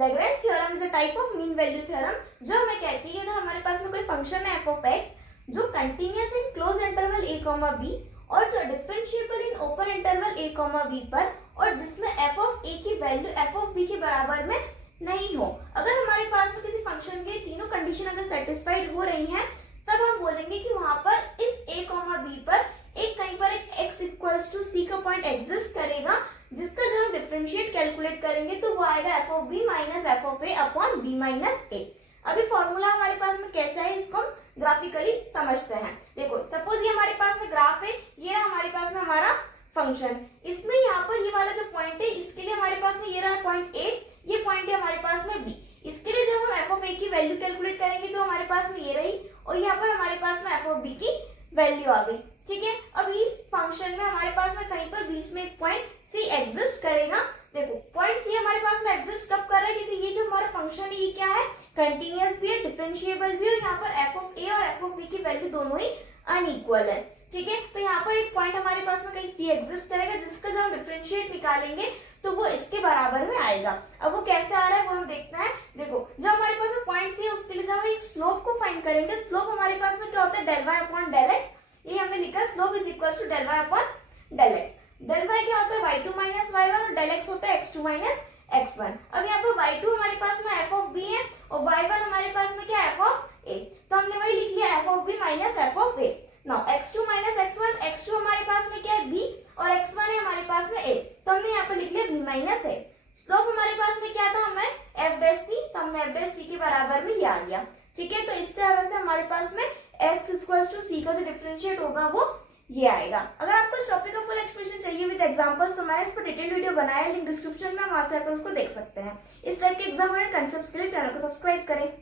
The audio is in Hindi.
Lagrange theorem is a type of mean value theorem जो हमें कहती है कि अगर हमारे पास में कोई फंक्शन है एफ ऑफ एक्स जो continuous in closed interval a comma B और जो differentiable in open interval a comma B पर और जिसमें एफ ऑफ ए की वैल्यू एफ ऑफ बी के बराबर में नहीं हो। अगर हमारे पास में किसी फंक्शन के तीनों कंडीशन अगर सेटिस्फाइड हो रही हैं तब हम बोलेंगे कि वहां पर इस a कॉमा बी पर एक कहीं पर एक x इक्वल्स टू सी का पॉइंट एग्जिस्ट करेगा जिसका जब हम डिफरेंशिएट कैलकुलेट करेंगे तो वो आएगा F of B minus F of A upon B minus A. अभी फॉर्मूला हमारे पास में कैसा है इसको हम ग्राफिकली समझते हैं। देखो सपोज ये हमारे पास में ग्राफ है, ये रहा हमारे पास में हमारा फंक्शन, इसमें यहाँ पर ये वाला जो पॉइंट है इसके लिए हमारे पास में ये रहा पॉइंट ए, ये पॉइंट है हमारे पास में बी। इसके लिए जब हम एफ ऑफ ए की वैल्यू कैलकुलेट करेंगे तो हमारे पास में ये रही और यहाँ पर हमारे पास में एफ ऑफ बी की वैल्यू आ गई। ठीक है, अब इस फंक्शन में हमारे पास में कहीं पर बीच में एक पॉइंट सी एग्जिस्ट करेगा। देखो पॉइंट सी हमारे पास में एग्जिस्ट कब कर रहा है क्योंकि ये जो हमारा फंक्शन है ये क्या है, कंटिन्यूअस भी है, डिफरेंशिएबल भी है, यहाँ पर एफ ऑफ ए और एफ ऑफ बी की वैल्यू दोनों ही अनइक्वल है। ठीक है, तो यहाँ पर एक पॉइंट हमारे पास में कहीं सी एग्जिस्ट करेगा जिसका जब हम डिफरेंशिएट निकालेंगे तो वो इसके बराबर में आएगा। अब वो कैसे आ रहा है वो हम देखते हैं। देखो जब हमारे पास में पॉइंट सी है उसके लिए जब हम एक स्लोप को फाइंड करेंगे, स्लोप हमारे पास में क्या होता है, del Y upon del X. ये हमने लिखा slope is equal to del Y upon del X. Del Y क्या होता है, y2 माइनस y1 और डेल एक्स होता है x2 माइनस x1। अब यहाँ पर y2 हमारे पास में f ऑफ b है और y1 हमारे पास में क्या है f ऑफ a, तो हमने वही लिख लिया f of b minus f of a। Now x2 minus x1, x2 हमारे पास में क्या है b और x1 है हमारे पास में a, तो हमने यहाँ पर लिख लिया b माइनस a। स्लोप हमारे पास में क्या था, हमें f डैश थी, तो हमने f डैश c के बराबर में ये आ गया। ठीक है, तो इस तरह से हमारे पास में x इक्वल्स टू c का जो डिफरेंशिएट होगा वो ये आएगा। अगर आपको इस टॉपिक का फुल एक्सप्लेनेशन चाहिए विद एग्जांपल्स तो मैंने इस पर डिटेल वीडियो बनाया है, लिंक डिस्क्रिप्शन में, वहां से आकर उसको देख सकते हैं। इस टाइप के एग्जाम और कंसेप्ट्स के लिए चैनल को सब्सक्राइब करें।